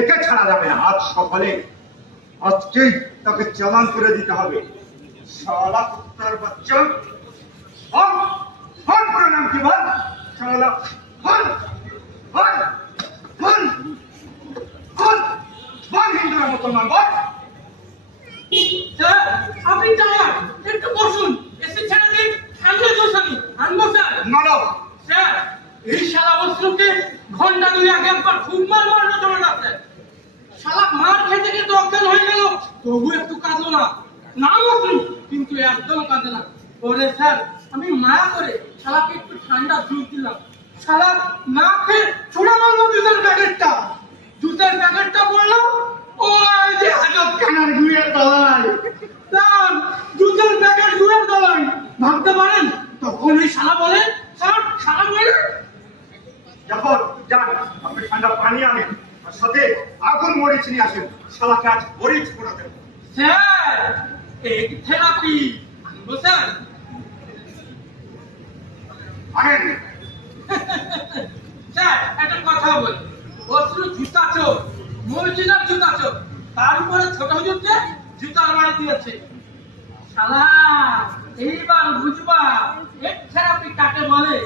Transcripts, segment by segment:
একে ছাড়া যাবে না। আজ সকালে আজকেই তাকে চালান করে দিতে হবে। শালা কুত্তার বাচ্চা, হন হন করে নাম কি বল? শালা হন হন হন হন বল, হিন্দুরা মুসলমান বল। স্যার আপনি চালান, একটু বসুন, এসে ছেড়ে দিন, ঠান্ডা জোশ আমি আনবো স্যার। নরক স্যার এই শালা অস্ত্রকে ঘন্টা দুই আগে একবার খুব মারলো চলে যাচ্ছে। শালা মার খেতে খেতে অজ্ঞান হয়ে গেল, তবু একটু কাঁদলো না। নাম অস্ত্র কিন্তু একদম কাঁদে না। ওরে স্যার আমি মায়া করে শালাকে একটু ঠান্ডা জুস দিলাম, শালা না খেয়ে ছুড়ে মারলো জুসের প্যাকেটটা। জুসের প্যাকেটটা বললো ও এই যে আজব কানার গুয়ের তলায়। স্যার জুসের প্যাকেট গুয়ের তলায় ভাবতে পারেন? তখন ওই শালা বলে, স্যার শালা বলে যখন যান আপনি ঠান্ডা পানি আনেন আর সাথে আগুন মরিচ নিয়ে আসেন। শালাকে আজ মরিচ পোড়া দেন। স্যার এগ থেরাপি আনবো স্যার। আনেন। স্যার একটা কথা বলি, অস্ত্র জুতা চোর, মসজিদের জুতা চোর, তার উপরে ছোট হুজুরকে জুতার মারি দিয়েছে। শালা এইবার বুঝবা এগ থেরাপি কাকে বলে।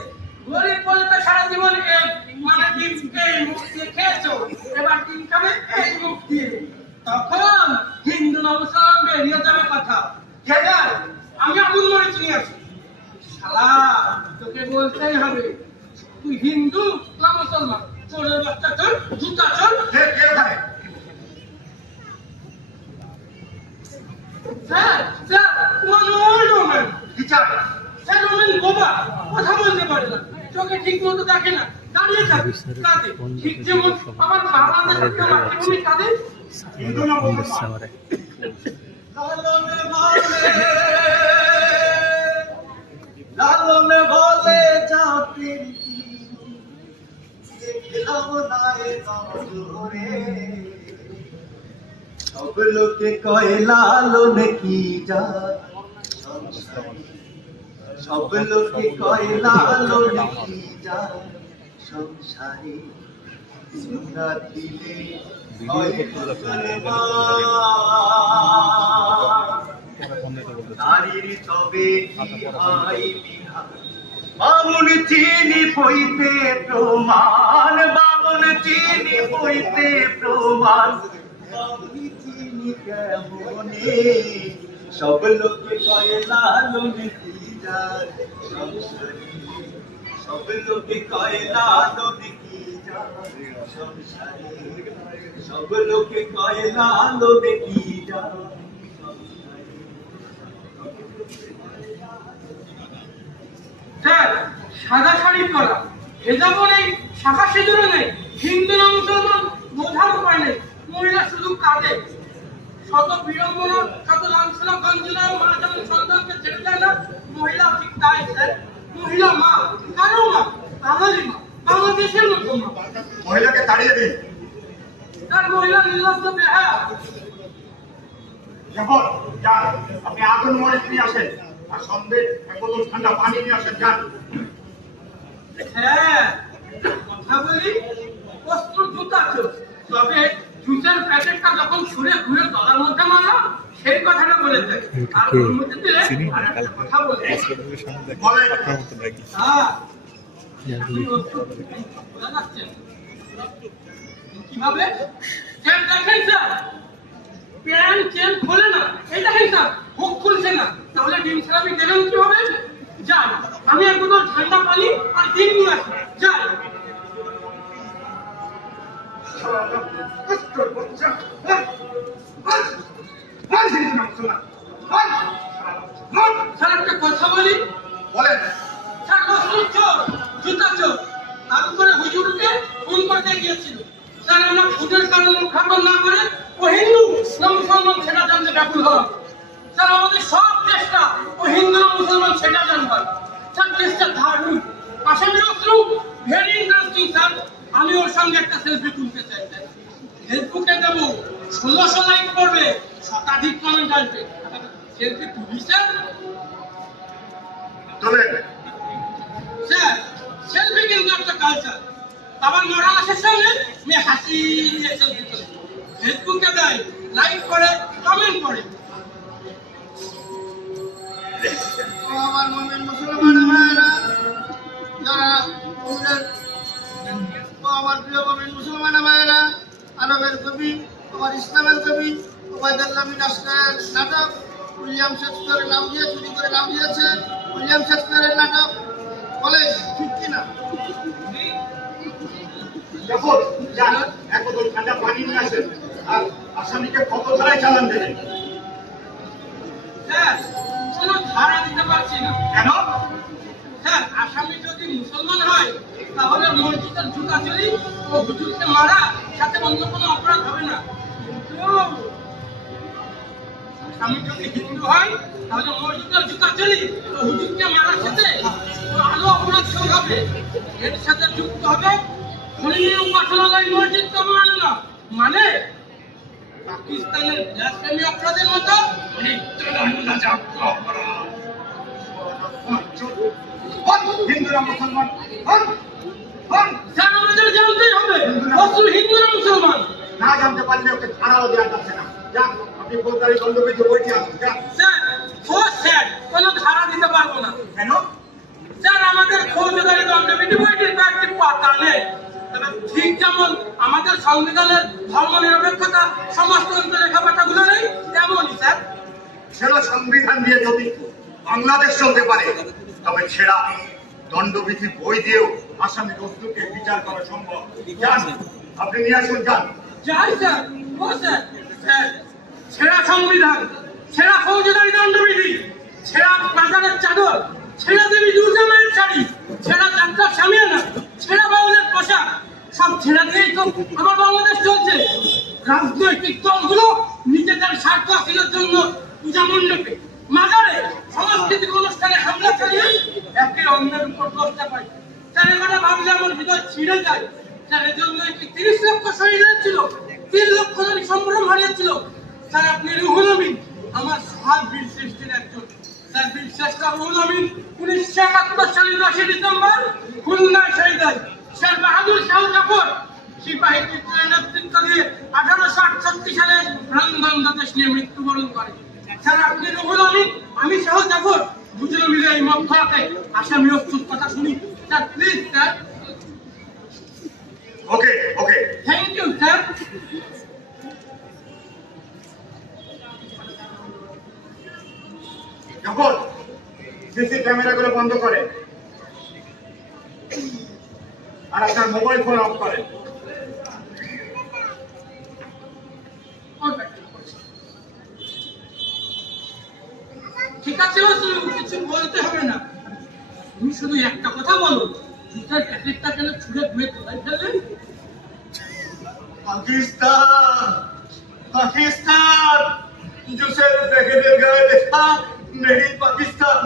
গরিব বলে তো সারা জীবন এগ মানে ডিম এই মুখ দিয়ে খেয়েছো, এবার ডিম খাবে এই মুখ দিয়ে। তখন হিন্দু না মুসলমান বেরিয়ে যাবে কথা। স্যার আমি আগুন মরিচ নিয়ে আসি। শালা তোকে বলতেই হবে তুই হিন্দু না মুসলমান। চোরের বাচ্চা চোর, জুতা চোর। কে কে ওখানে? Sir sir one old woman. কি চাই? স্যার ওম্যান বোবা, কথা বলতে পারে না, চোখে ঠিক মতো দেখে না, দাঁড়িয়ে থাকে কাঁদে, ঠিক যেমন আমার বাংলাদেশের মাতৃভূমি কাঁদে। হিন্দু না মুসলমান? লালন বলে জাতির কি দেখলাম না এ নজরে, সব লোকে কয় লালন কি যা সংসারে, সব লোকে কয় লালন কি যা সংসারে, সুনা দিলে হয় নারীর তবে কি হয় বিহার, বামুন চিনি বইতে প্রমাণ, বামুন চিনি বইতে প্রমাণ, বামুন চিনি কেমনে, সব লোকে কয় লালন কি যায় সংসারে, সব লোকে কয় লালন কি যায় সংসারে, সব লোকে কয় লালন কি যায়। স্যার সাদা শাড়ি পরা, হেজাবও নেই, শাখা সিঁদুরও নেই, হিন্দু না মুসলমান বোঝার উপায় নেই। মহিলা শুধু কাঁদে, শত বিড়ম্বনা, শত লাঞ্ছনা গঞ্জনায় মা যেমন সন্তানকে ছেড়ে যায় না, মহিলা ঠিক তাই স্যার। মহিলা মা, কারো মা, বাঙালি মা, বাংলাদেশের মতো মা। মহিলাকে তাড়িয়ে দিন। তার মহিলা নির্লজ্জ বেহায়া। যখন যান আপনি আগুন মরিচ নিয়ে আসেন আর সঙ্গে এক বোতল ঠান্ডা পানি নিয়ে আসেন। যান। হ্যাঁ কথা বলি, অস্ত্র জুতা চোর, তবে জুসের প্যাকেটটা যখন ছুঁড়ে ঘুরে গলার মধ্যে মারলাম সেই কথাটা বলেছে। আর ওর মধ্যে দিলে আর একটা কথা বলে বলেন। আপনি অস্ত্র বোঝা যাচ্ছে কিভাবে? স্যার দেখেন স্যার, প্যান্ট চেন খোলে না, এই দেখেন স্যার হুক খুলছে না, তাহলে ডিম থেরাপি দেবেন কিভাবে? যাই আমি এক বোতল ঠান্ডা পানি আর ডিম নিয়ে আসি। যাই। স্যার একটা কথা বলি। বলেন। স্যার অস্ত্র চোর, জুতা চোর, তার উপরে হুজুরকে খুন করতে গিয়েছিল। স্যার আমরা খুনের কারণ উদ্ঘাটন না করে ও হিন্দু না মুসলমান সেটা জানতে ব্যাকুল হলাম। স্যার আমাদের সব চেষ্টা ও হিন্দু না মুসলমান সেটা জানবার। স্যার চেষ্টা ধার্মিক, আসামি অস্ত্র ভেরি ইন্টারেস্টিং স্যার। আমি ওর সঙ্গে একটা সেলফি তুলতে চাই স্যার। ফেসবুকে দেবো, 1600 লাইক করবে, শতাধিক কমেন্ট আসবে। সেলফি তুলি স্যার। চলেন। স্যার সেলফি কিন্তু একটা কালচার। আবার মরা লাশের সামনে আমি হাসি নিয়ে চলতে চলি। ফেসবুকে দেয়, লাইক করে, কমেন্ট করে। ও আমার মুমিন মুসলমান ভাইরা, যারা আমাদের ও আমার প্রিয় মুমিন মুসলমান ভাইরা, আরবের কবি, আমার ইসলামের কবি ওবায়দুল্লাহ বিন আসকারের নাটক উইলিয়াম শেক্সপিয়রের নাম দিয়ে চুরি করে নাম দিয়েছে উইলিয়াম শেক্সপিয়রের নাটক। বলে ঠিক কিনা? যখন যান এক বোতল ঠান্ডা পানি নিয়ে আসেন আর আসামিকে কত ধারায় চালান দেবেন। স্যার, কোনো ধারা দিতে পারছি না। কেন? স্যার, আসামি যদি মুসলমান হয় তাহলে মসজিদের জুতা চুরি ও হুজুরকে মারা সাথে অন্য কোনো অপরাধ হবে না। কিন্তু আসামি যদি হিন্দু হয় তাহলে মসজিদের জুতা চুরি ও হুজুরকে মারার সাথে আরো অপরাধ শুরু হবে। এর সাথে যুক্ত হবে হরিণ উপাসনালয় মসজিদ অবমাননা, মানে পাকিস্তানের ব্লাসফেমি অপরাধের মতো মৃত্যুদণ্ডযোগ্য অপরাধ। হিন্দুরা মুসলমান হন হন। স্যার, আমাদের জানতেই হবে অসুর হিন্দুরা মুসলমান। না জানতে পারলে ওকে ছাড়াও দেওয়া যাচ্ছে না। যান আপনি ফৌজদারি দণ্ডবিধি বইটি আসুন। যান। স্যার, স্যার, কোনো ধারা দিতে পারবো না। কেন? স্যার, আমাদের ফৌজদারি দণ্ডবিধি বইটির কয়েকটি পাতা নেই। তবে ঠিক যেমন আমাদের সংবিধানের ধর্ম নিরপেক্ষতা সমাজতন্ত্রের লেখাপাতাগুলো নেই, তেমনই স্যার। ছেড়া সংবিধান দিয়ে যদি বাংলাদেশ চলতে পারে তবে ছেড়া দণ্ডবিধি বই দিয়েও আসামি দোষীকে বিচার করা সম্ভব। যান আপনি নিয়ে আসুন। যান। যাই স্যার, ও স্যার, স্যার, ছেঁড়া সংবিধান, ছেঁড়া ফৌজদারি দণ্ডবিধি, ছেঁড়া বাজারের চাদর, ছেঁড়া দেবী দুর্গা মায়ের শাড়ি, ছেঁড়া যাত্রার সামিয়ানা, ছেঁড়া বাউলের পোশাক, সব ছেঁড়া দিয়েই তো আমার বাংলাদেশ চলছে। রাজনৈতিক দলগুলো নিজেদের স্বার্থ হাসিলের জন্য পূজা মণ্ডপে, মাজারে, সাংস্কৃতিক অনুষ্ঠানে হামলা চালিয়ে একে অন্যের উপর দোষটা পায়। স্যার, এখানে ভাবলে আমার হৃদয় ছিঁড়ে যায়। স্যার, এর জন্য একটি 30 লক্ষ শহীদ হয়েছিল, 3 লক্ষ জনের সম্ভ্রম হারিয়েছিল। স্যার, আপনি রুহুল আমিন, আমার সহায় বীর শ্রেষ্ঠের একজন। স্যার, বীর শ্রেষ্ঠ রুহুল আমিন 1971 সালের 10 ডিসেম্বর খুলনায় শহীদ হয়। স্যার, বাহাদুর শাহ জাফর সিপাহী বিদ্রোহের নেতৃত্ব দিয়ে 1868 সালে বাংলাদেশ নিয়ে মৃত্যুবরণ করে। স্যার, আপনি রুহুল আমিন, আমি শাহ জাফর, দুজনে মিলে এই মধ্যরাতে আসামি অচ্যুত কথা শুনি। Sir, please sir. Okay okay. Thank you sir. যখন সিসি ক্যামেরাগুলো বন্ধ করে আর আপনার মোবাইল ফোন অফ করে। ঠিক আছে, কিছু বলতে হবে না। তুমি শুধু একটা কথা বলো, জুতার প্যাকেটটা কেন ছুঁড়ে ধুয়ে কোথায় ফেললেন? পাকিস্তান পাকিস্তান জুসের প্যাকেটের গায়ে লেখা মেরি পাকিস্তান।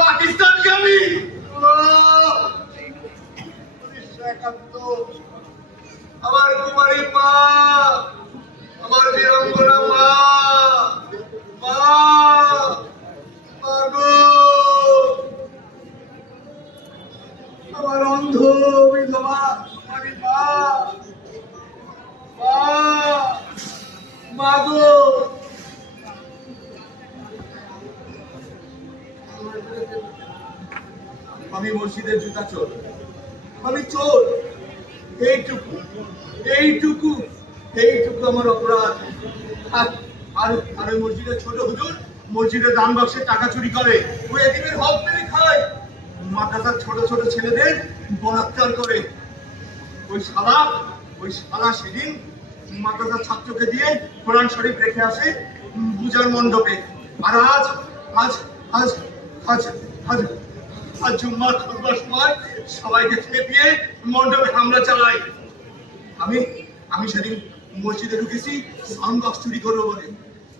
পাকিস্তান আমি 1971 আমার কুমারী মা, আমার বীরঙ্গনা মা, মা মাগো, আমার অন্ধ বিধবা কুমারী মা, মা মাগো। আমি মসজিদের জুতা চোর, আমি চোর। এইটুকু এইটুকু এইটুকু আমার অপরাধ। আর আর ওই মসজিদের ছোট হুজুর মসজিদের দান বাক্সের টাকা চুরি করে, ওই এতিমের হক মেরে খায়, মাদ্রাসার ছোট ছোট ছেলেদের বলাৎকার করে। ওই শালা সেদিন মাদ্রাসার ছাত্রকে দিয়ে কোরআন শরীফ রেখে আসে পূজার মণ্ডপে। আর আজ আজ আজ আজ আজ আজ জুম্মার খুতবার সময় সবাইকে খেপিয়ে মণ্ডপে হামলা চালাই। আমি সেদিন মসজিদে ঢুকেছি সাউন্ড বক্স চুরি করবো বলে।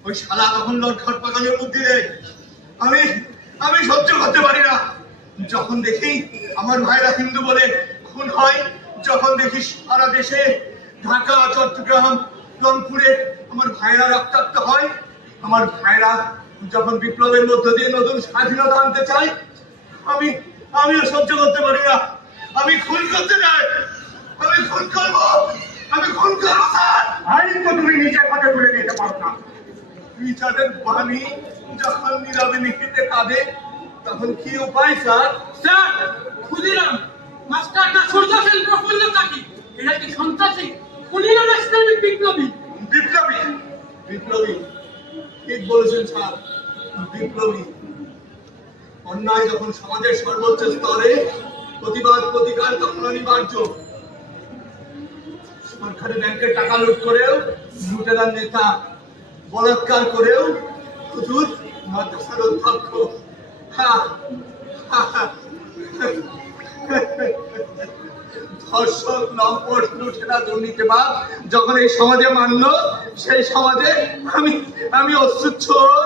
ওই শালা তখন লটঘট পাকানোর মধ্যে দেয়। আমি সহ্য করতে পারি না যখন দেখি আমার ভাইরা হিন্দু বলে খুন হয়, যখন দেখি সারা দেশে ঢাকা, চট্টগ্রাম, রংপুরে আমার ভাইরা রক্তাক্ত হয়, আমার ভাইরা যখন বিপ্লবের মধ্য দিয়ে নতুন স্বাধীনতা আনতে চায়, আমিও সহ্য করতে পারি না। আমি খুন করতে চাই, আমি খুন করবো, আমি পারো না। বিচারের বাণী যখন নীরবে নিহিতে কাঁদে, তখন কি উপায় স্যার? স্যার, ক্ষুদিরাম, মাস্টার না সূর্য সেন, প্রফুল্ল চাকি, এরা কি সন্ত্রাসী? খুনিরা না ইসলামিক বিপ্লবী? বিপ্লবী, বিপ্লবী, ঠিক বলেছেন স্যার, বিপ্লবী। অন্যায় যখন সমাজের সর্বোচ্চ স্তরে, প্রতিবাদ প্রতিকার তখন অনিবার্য। সরকারি ব্যাংকের টাকা লুট করেও, লুটেরার নেতা বলাৎকার করেও, হুজুর মাদ্রাসার অধ্যক্ষ, হা, হা, হা, ধর্ষক, লম্পট, লুটেরা, দুর্নীতিবাদ যখন এই সমাজে মানলো, সেই সমাজে আমি অশ্রুচ্ছর